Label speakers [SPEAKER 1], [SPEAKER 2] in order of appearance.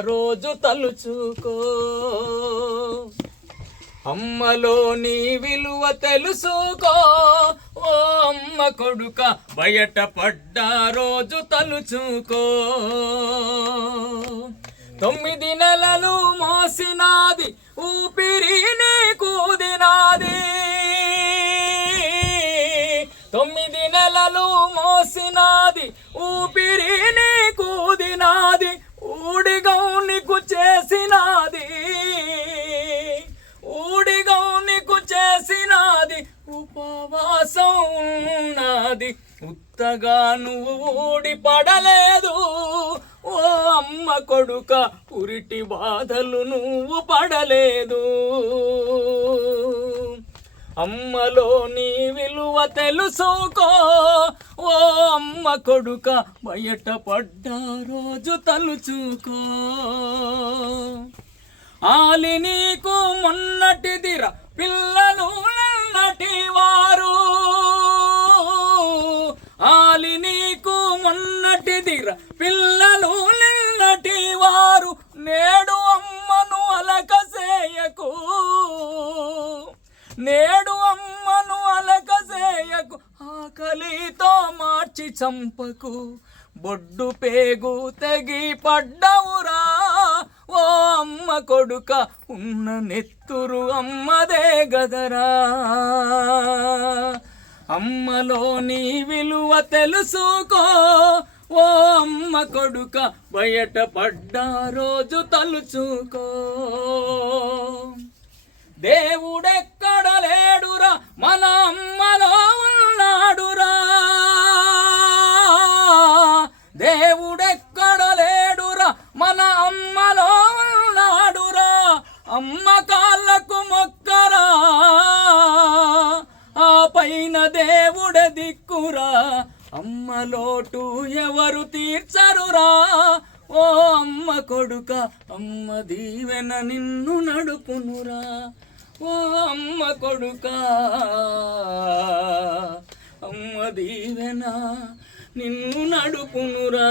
[SPEAKER 1] రోజు తలుచుకో. అమ్మలోని విలువ తెలుసుకో. ఓ అమ్మ కొడుక బయట పడ్డ రోజు తలుచుకో. తొమ్మిది నెలలు మోసినాది ఊపిరి కూదినాది తొమ్మిది నెలలు మోసినాది ఊపిరి కూదినాది ఊడిగౌనికు చేసినాది. ఊడిగౌనికు చేసినాది. ఉపవాసం ఉన్నది ఉత్తగా నువ్వు ఊడి పడలేదు ఓ అమ్మ కొడుక ఉరిటి బాధలు నువ్వు పడలేదు. అమ్మలో నీ విలువ తెలుసుకో. ఓ అమ్మ కొడుక బయట పడ్డ రోజు తలుచుకో. ఆలి నీకు మొన్నటిదిర పిల్లలు నన్నటి వారు. ఆలి నీకు మొన్నటిదిర పిల్లలు నిన్నటి వారు. నేడు అమ్మను అలకసేయకు నే అలకసేయకు ఆకలితో మార్చి చంపకు. బొడ్డు పేగు తెగి పడ్డవురా ఓ అమ్మ కొడుక ఉన్న నెత్తురు అమ్మదే గదరా. అమ్మలో నీ విలువ తెలుసుకో ఓ అమ్మ కొడుక బయట పడ్డ రోజు తలుచుకో. దేవు అమ్మ కాళ్ళకు మొక్కరా ఆ పైన దేవుడ దిక్కురా. అమ్మ లోటు ఎవరు తీర్చరురా? ఓ అమ్మ కొడుక అమ్మ దీవెన నిన్ను నడుపునురా. ఓ అమ్మ కొడుక అమ్మ దీవెన నిన్ను నడుపునురా.